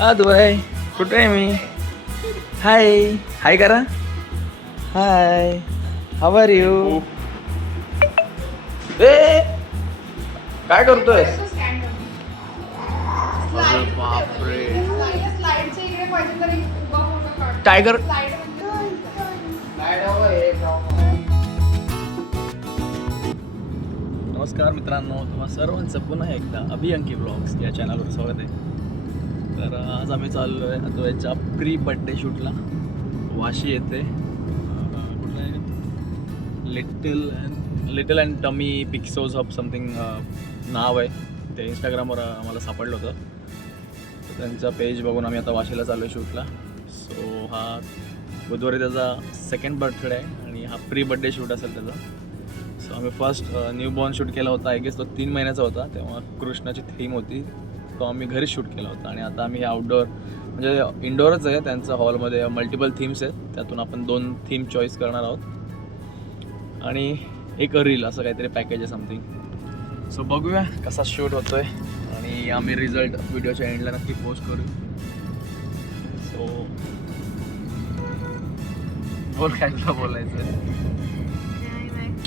अद्वय कुठे आहे मी? Hi hi करा. Hi how are you? ए काय करतोय? बापरे टायगर. नमस्कार मित्रांनो, तुम्हा सर्वांचं पुन्हा एकदा अभियांकी ब्लॉग्स या चॅनलवर स्वागत आहे. तर आज आम्ही चाललो आहे अद्वैतच्या प्री बड्डे शूटला. वाशी येते कुठलं आहे, लिटल अँड टमी पिक्सोज ऑफ समथिंग नाव आहे. ते इंस्टाग्रामवर आम्हाला सापडलं होतं. तर त्यांचा पेज बघून आम्ही आता वाशीला चाललो आहे शूटला. सो हा बुधवारी त्याचा सेकंड बर्थडे आहे आणि हा प्री बड्डे शूट असेल त्याचा. सो आम्ही फर्स्ट न्यूबॉर्न शूट केला होता. आय गेस तो 3 महिन्याचा होता. तेव्हा कृष्णाची थीम होती, तो आम्ही घरी शूट केला होता. आणि आता आम्ही आउटडोअर म्हणजे इनडोअरच आहे. त्यांचा हॉलमध्ये मल्टिपल थीम्स आहेत, त्यातून आपण 2 थीम चॉईस करणार आहोत आणि एक रील असं काहीतरी पॅकेज आहे समथिंग. सो बघूया कसा शूट होतोय आणि आम्ही रिझल्ट व्हिडिओच्या एंडला नक्की पोस्ट करू. सो बोल काय तुला बोलायचं आहे?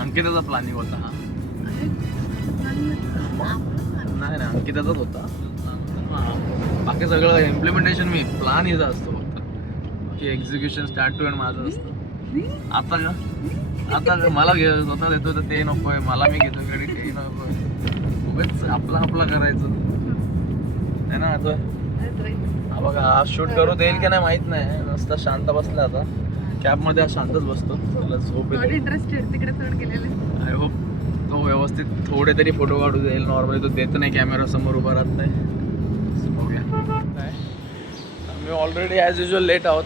अंकिताचा प्लॅनिंग होता हा. नाही नाही अंकिताचाच होता. बाकी सगळं इम्प्लिमेंटेशन मी प्लॅन हिचा असतो फक्त. बाकी एक्झिक्युशन स्टार्ट टू एंड माझं असतं. आता मला स्वतः देतो तर ते नको आहे, मला मी घेतो क्रेडिट ते नको आहे. उगाच आपला करायचं आहे ना. आता हा बघा हा शूट करू देईल की नाही माहीत नाही. नुसता शांत बसला आता कॅबमध्ये. हा शांतच बसतो, त्याला झोप येते. इंटरेस्टेड तिकडे चढ केलेलं. आय होप तो व्यवस्थित थोडे तरी फोटो काढू देईल. नॉर्मली तो देत नाही, कॅमेरा समोर उभा राहत नाही. आम्ही ऑलरेडी ॲज युजल लेट आहोत,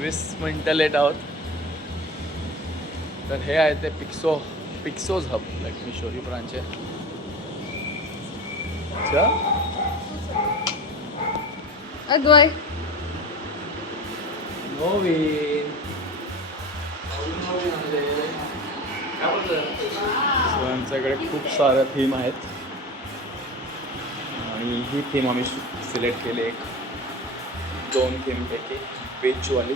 20 मिनटं लेट आहोत. तर हे आहे ते पिक्सोज हब, लाईक मी शोरी ब्रांच आहे. अच्छा अद्वय नवीन आमच्याकडे खूप साऱ्या थीम आहेत आणि ही थीम आम्ही सिलेक्ट केली. 2 थीमपैकी बीचवाली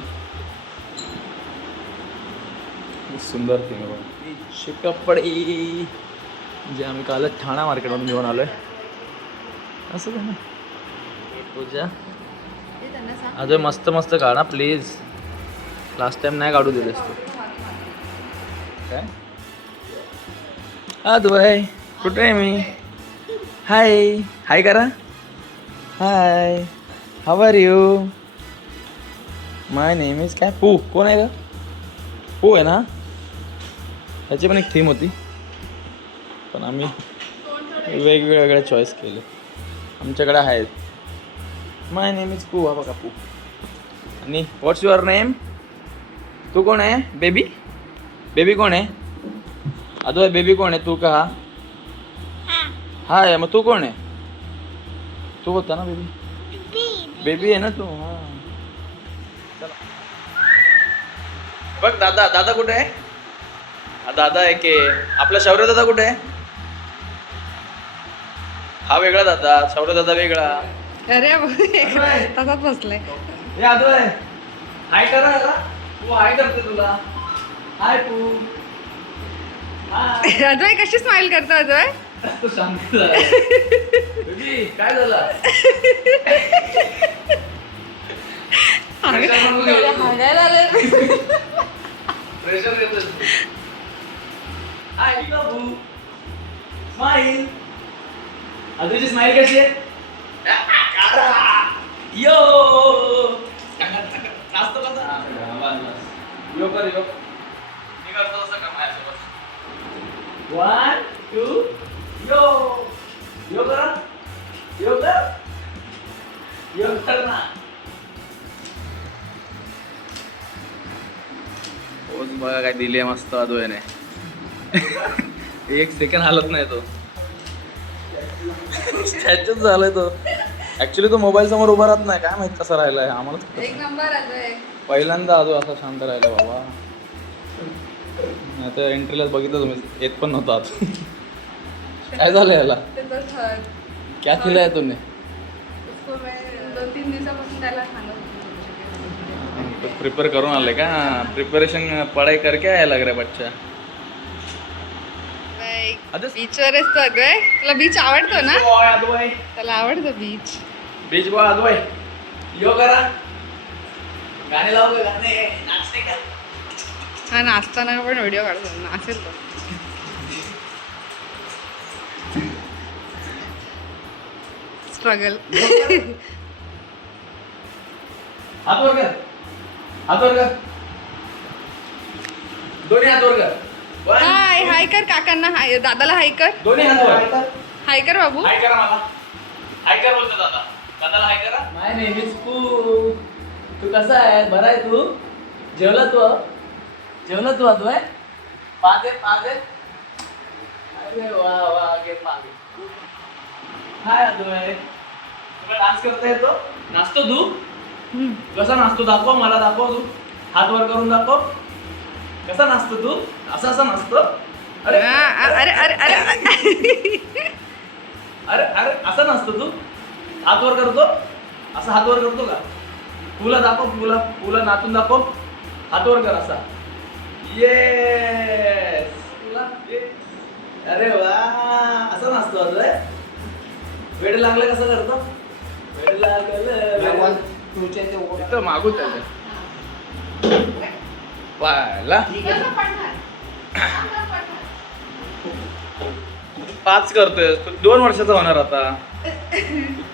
सुंदर थीम आहे. बीच कपडे जे आम्ही कालच ठाणा मार्केटमधून घेऊन आलो आहे. असं का ना तुझ्या अजून मस्त मस्त काढा प्लीज. लास्ट टाइम नाही काढू दिलेस तू. काय अद्वय कुठे आहे मी? हाय हाय करा. Hi how are you? My name is काय पू. कोण आहे का? पू आहे ना. ह्याची पण एक थीम होती, पण आम्ही वेगवेगळ्या चॉईस केले. आमच्याकडे आहेत. माय नेम इज पू. हा बघा पू. आणि व्हॉट्स युअर नेम? तू कोण आहे? बेबी बेबी कोण आहे? अद्वय बेबी कोण आहे? तू का? हा आहे. मग तू कोण आहे? तू होता ना बेबी. बेबी आहे ना तू. हा चला बघ. दादा कुठे आहे? हा दादा आहे की आपला शौर्य दादा कुठे आहे? हा वेगळा दादा, शौर्य दादा वेगळा. अरे तसाच बसलाय. हे अद्वय हाय करा. तू हाय करते तुला. हाय पू. अद्वय कशी स्माइल करतो अद्वय? तू शांत झाला. बेबी काय झालं? हागायला आले. प्रेशर घेतोय. हाय बाबू. स्माइल. अद्वैची स्माइल कशी आहे? यो नाचतो कसा? यो कर यो. मी करतो तसं कर माझ्यासोबत. 1 2 यो यो करा. यो कर ना. पोज बघा काय दिली आहे मस्त अद्वैने. 1 सेकंड हालत नाही तो. स्टॅच्यूच झालाय तो. ऍक्च्युली तो मोबाईल समोर उभा राहत नाही. काय माहित कसा राहिलाय आम्हाला. एक नंबर अद्वय. पहिल्यांदा अजून असा शांत राहिला बाबा. आता एंट्रीलाच बघितलं तुम्ही, येत पण नव्हता आत. काय झालं याला? क्या खिलाया तूने? उसको मैं 2-3 3 दिवसापासून त्याला सांगत होते. प्रिपेअर करून आले का? प्रिपरेशन पढ़ाई करके आया लग रहा है बच्चा. बीचवर असतो अद्वय. तुला बीच आवडतो ना? त्याला आवडतं बीच. बीच बॉय अद्वय यो करा गाणे लाव गाणे नाचते का? हा नाचताना पण व्हिडिओ काढतो. नाचेल तो. स्ट्रगल. हात वर कर. हात वर कर. दोन्ही हात वर कर. हाय हाय कर काकांना. हाय दादाला हाय कर. दोन्ही हात वर. हाय कर बाबू. हाय करा मला. हाय कर बोलतो दादा. दादाला हाय करा. माय नेम इज पू. तू कसा आहे? बरा आहे तू? जेवला तू? जेवला तू अद्वय? पाच आहे. अरे वा वा गे पाच. हाय अद्वय. तुला डान्स करता येतो? नाचतो तू? कसा नाचतो दाखव मला. दाखव तू. हात वर करून दाखव. कसा नाचतो तू? असा नाचतो? अरे अरे अरे अरे अरे अरे असा नाचतो तू? हात वर करतो? असा हात वर करतो का? पुला दाखव. पुला नाचून दाखव. हात वर कर असा. येस. अरे वा असा नाचतो अद्वय. वेड लागलं कसं करतो? वेड लागलं इथं मागू त्याच्या पायला. 5 करतोय. 2 वर्षाचा होणार आता.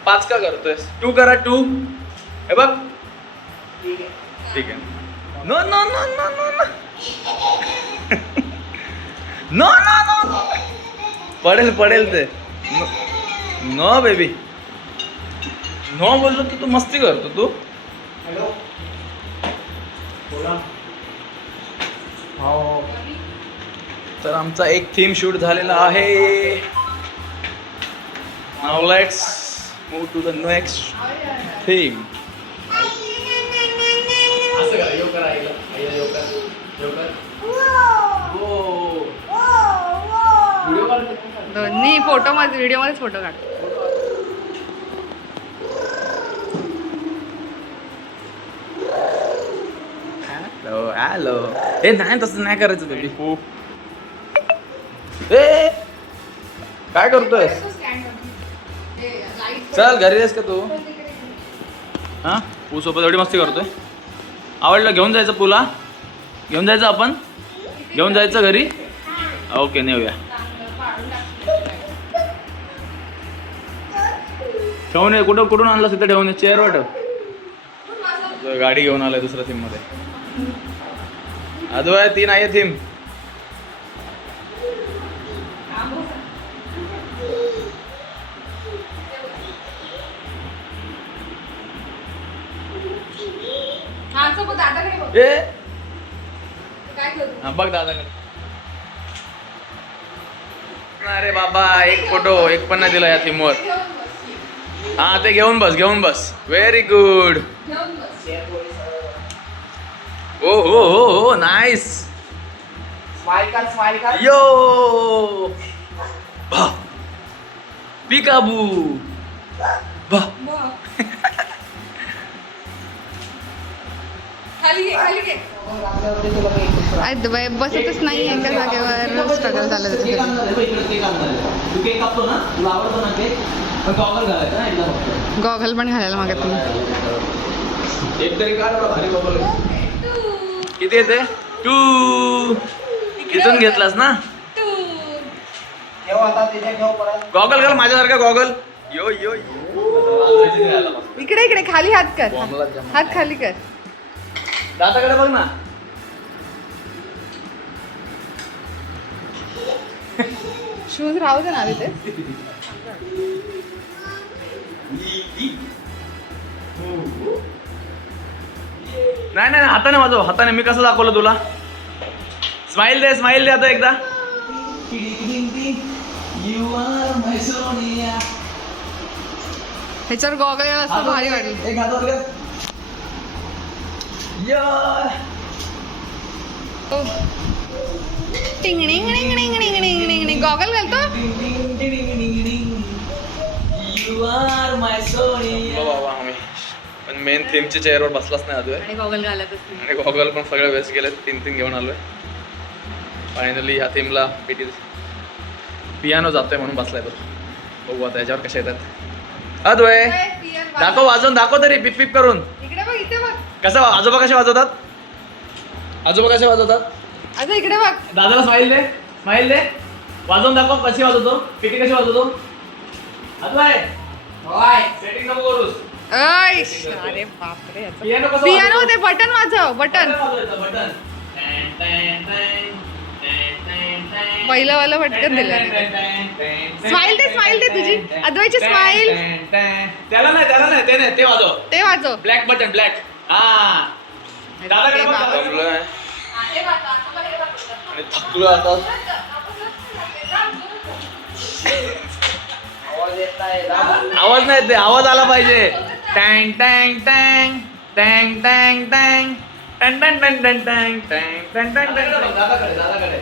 5 का करतोय? 2 करा. 2 हे बघ. ठीक आहे. No no no no no no no no no पडेल ते. No baby. नो बोललो की तू मस्ती करतो तू. हॅलो बोला. तर आमचा एक थीम शूट झालेला आहे. Now let's move to the next theme. असं करा. यो करा आईला. यो कर. व्हिडिओ काढतो. दोन्ही फोटो मध्ये व्हिडिओ मध्येच फोटो काढ. हॅलो. हे नाही तसं नाही करायचं बेबी. ए काय करतोय? चल घरी आहेस का तू? हा पू सोबत एवढी मस्ती करतोय. आवडलं? घेऊन जायचं पुला. घेऊन जायचं आपण. घेऊन जायचं घरी. ओके नेऊया. ठेवून ये. कुठून आणलं तिथं ठेवून ये. चेअरवर ठेव. गाडी घेऊन आलाय दुसऱ्या थीम मध्ये. अद्वय 3 आहे थीम. ए हा बघ दादाकडे. अरे बाबा एक फोटो एक पण नाही दिला या थीमवर. हा ते घेऊन बस. Very good. हो नाइस. स्माइल कर. यो पिकाबू. अद्वय बसतच नाही एका जागेवर. स्ट्रगल झालं. गॉगल पण घालायला मागत नाही. एक तरी काढ भारी गॉगल. किती येते? 2 इथून घेतलास ना? गॉगल घाल माझ्यासारखा गॉगल. यो इकडे खाली हात कर. हात खाली कर. दादाकडे बघ ना. शूज राहू दे ना तिथे. नाही हाताने वाजव. हाताने. मी कसं दाखवलं तुला? स्माइल दे आता एकदा. ह्याच्यावर गॉगल असं भारी वाटलं. एक हात वर कर. गॉगल घालतो. You are my Sonia. पण मेन थीमच्या चेअरवर बसलाच नाही अजून. आणि गॉगल घालतच नाही. आणि गॉगल पण सगळे वेस्ट गेले, 3 घेऊन आलोय. फायनली ह्या थीमला पियानो जातोय म्हणून बसलाय. बघू आता याच्यावर कशा येतात. अद्वय दाखव, वाजवून दाखव तरी, पिप पिप करून. इकडे बघ, इथे बघ. कसं आजोबा कसे वाजवतात? आजोबा कसे वाजवतात? आता इकडे बघ. दादाला स्माइल दे, स्माइल दे. वाजवून दाखव कशी वाजवतो, पिटी कशी वाजवतो. अद्वय सेटिंग नको करूस. अरे बापरे. पियानो कसं पियानो वाजवतो? ते बटन वाजव, बटन. बटन. पहिलं वाला पटकन दिलं. स्माइल दे, स्माइल दे तुझी. अद्वैची स्माइल. त्याला नाही ते वाजव. ते वाजव. Black button, black. हा दादाकडे बघ, दादा. जमलोय. आणि थकलो आता. आवाज नाही ते, आवाज आला पाहिजे. टँग टँग टँग टँग टँग टँग टँग टँग टँग टँग टँग टँग टँग टँग. दादाकडे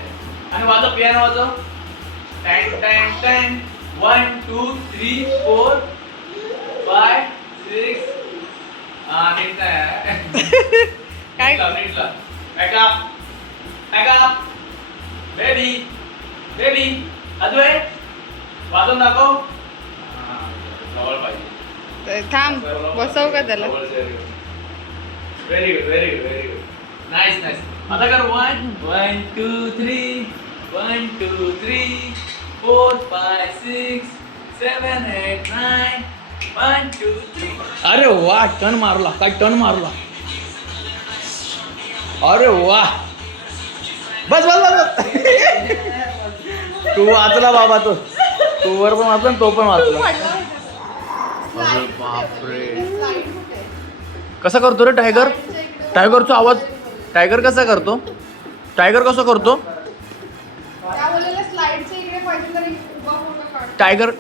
आणि वाजव, पियानो वाजव. टँग टँग टँग. 1 2 3 4 5 6. नीट काय बॅकअप बॅकअप. Ready ready. अद्वै वाजवून दाखव. जवळ पाहिजे. थांब, बसव का त्याला. Very good very good very good. Nice nice. आता कर 1 1 2 3 1 2 3 4 5 6 7 8 9 1 2 3. अरे वा, टर्न मारला, काय टर्न मारला. अरे वा, बस बस बस. तू वाचला बाबा, तू वर पण वाचला, तो पण वाचला. अरे बापरे, कसा करतो रे टायगर? टायगरचा आवाज, टायगर कसा करतो? टायगर कसं करतो? टायगर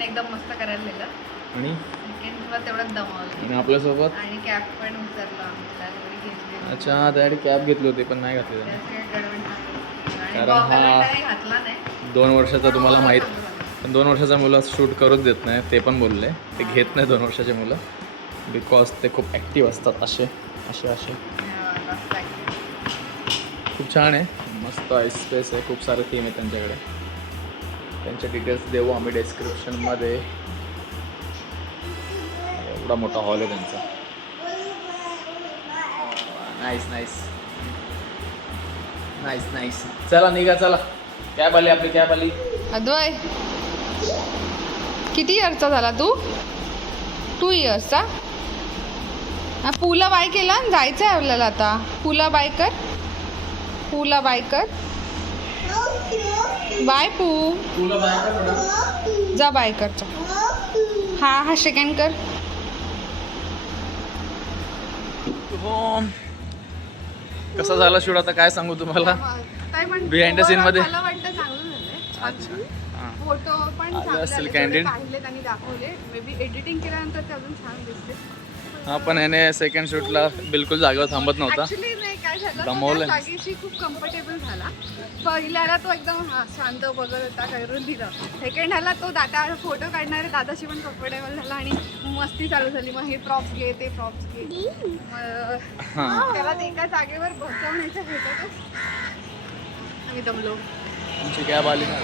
एकदम मस्त करायला दिलं आणि तेवढंच दमावलं. आणि आपल्यासोबत आणि कॅप पण उतरला आमच्या घेतली. अच्छा, त्यासाठी कॅब घेतली होती पण नाही घातली त्याने. कारण घातला नाही. 2 वर्षाचा तुम्हाला माहीत, पण 2 वर्षाचा मुलं शूट करूच देत नाही. ते पण बोलले ते घेत नाही 2 वर्षाचे मुलं, बिकॉज ते खूप ॲक्टिव्ह असतात. असे असे असे खूप छान आहे, मस्त आईस स्पेस आहे, खूप सारे थीम आहे त्यांच्याकडे. त्यांचे डिटेल्स देऊ आम्ही डिस्क्रिप्शनमध्ये. एवढा मोठा हॉल आहे त्यांचा. Nice nice nice nice. चला निघा, चला. कॅब आली आपली, कॅब आली. अद्वय, किती इयर्सचा झाला तू? 2 इयर्सचा. हा, पूला बाय केला. जायचं आहे आपल्याला आता. पूला बाय कर, पूला बाय कर. बाय पू. तुला बाय कर, जा बाय कर. हा हा, सेकंड कर. कसा झाला शूट आता काय सांगू तुम्हाला. Behind the scene मध्ये? मला वाटतं चांगलं झालंय. अच्छा, फोटो पण आले चांगले असतील आले, candid. जेवढे काढलेत आणि दाखवले. मे बी एडिटिंग केल्यानंतर ते अजून छान दिसते. हा, पण याने सेकंड शूटला बिलकुल जागेवर थांबत नव्हता. ऍक्च्युली नाही, काय झालं, दमवलंय. तो त्या जागेशी खूप कम्फर्टेबल झाला. पहिल्याला तो एकदम शांत बघत होता, करून दिलं. सेकंड तो दादा फोटो काढणारे दादाशी पण कम्फर्टेबल झाला आणि मस्ती चालू झाली. मग हे प्रॉप्स घे, ते प्रॉप्स घे. हां, त्याला ते एका जागेवर बसवण्याच्या ह्याच्यातच आम्ही दमलो. तुमची कॅब आली ना.